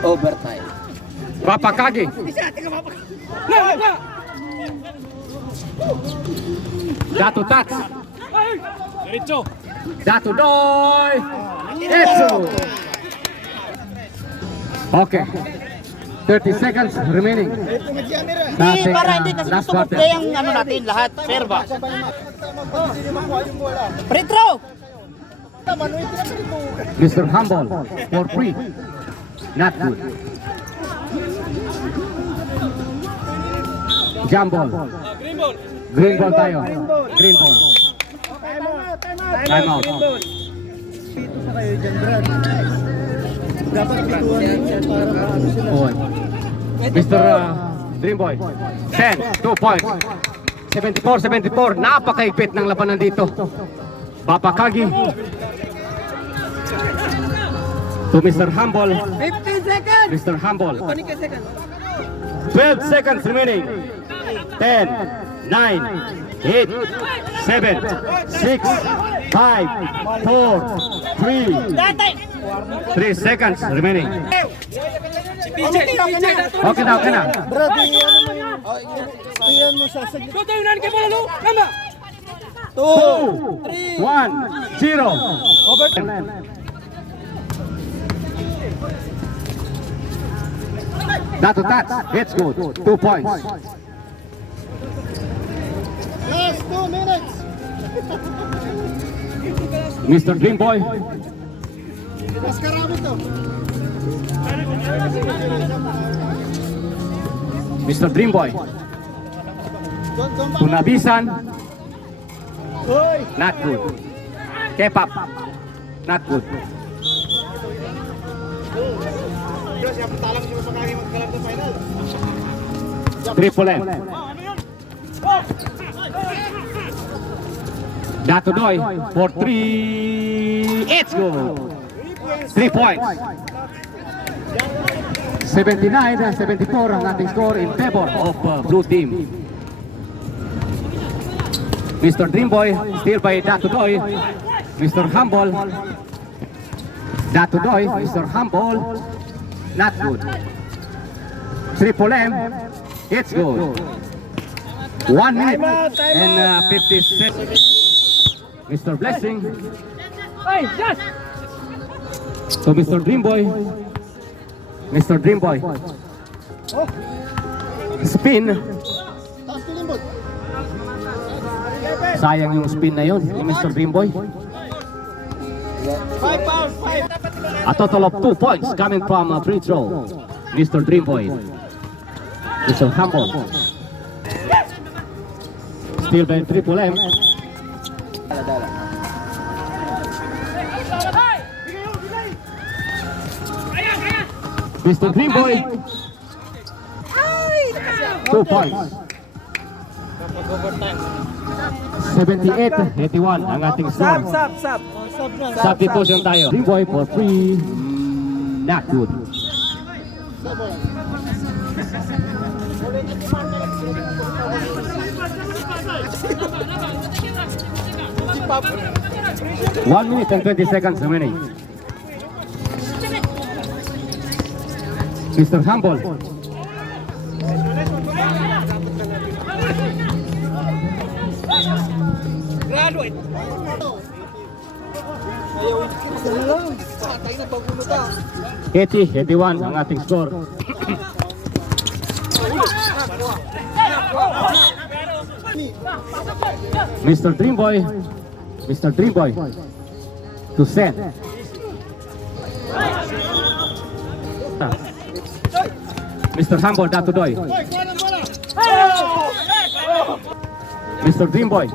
Overtime. Papa Kagi. Datu Tats. Datu Doy. Etsu. Okay. 30 seconds remaining. Hindi, para hindi kasi last gusto ko quarter. play ang ano natin lahat. Fair ba? Free throw! Mr. Humble for free. Not good. Jump ball. Green ball tayo. Green ball. Time out. Dito sa kayo dyan, Brad. Dapat pituan yan para maano sila. Oh. Mr. Dream Boy. 10, 2 points. 74-74. Napakaigpit ng labanan dito. Papa Kagi. To Mr. Humble. 15 seconds! Mr. Humble. 20 seconds. 12 seconds remaining. 10, 9, 8, 7, 6, 5, 4, 3 seconds remaining. Okay na. Brad, iyan mo yun. Iyan mo sa saglit. 2, 1, 0. Datu Tats, it's good. 2 points. Last 2 minutes. Mr. Dream Boy. Mas karami to. Mr. Dream Boy. Don't Punabisan, Hoy! not good. Kepap, not good. Triple M. Datu Doy for 3. It's good. 3 points. 79-74 ang ating score in favor of blue team. Mr. Dreamboy still by Datu Doy. Mr. Humble. Datu Doy, Mr. Humble. Not good. Triple M. It's good. 1 minute and 50 seconds. Mr. Blessing. So Mr. Dreamboy. Mr. Dreamboy. Spin. Sayang yung spin na yun ni Mr. Dreamboy. 5 pounds, 5. A total of 2 points coming from a free throw. Mr. Dreamboy. Mr. Humble. Still by Triple M. Mr. Dreamboy. 2 points. 78-81 ang ating score. Sub. Substitution tayo. Dreamboy for free. Not good. One minute and 20 seconds remaining. Mr. Humble. Graduate. Patay na bagulo ta. 80-81 ang ating score. Mr. Dreamboy. Mr. Dreamboy. To send. Mr. Humble, Datu Doy. Mr. Dreamboy.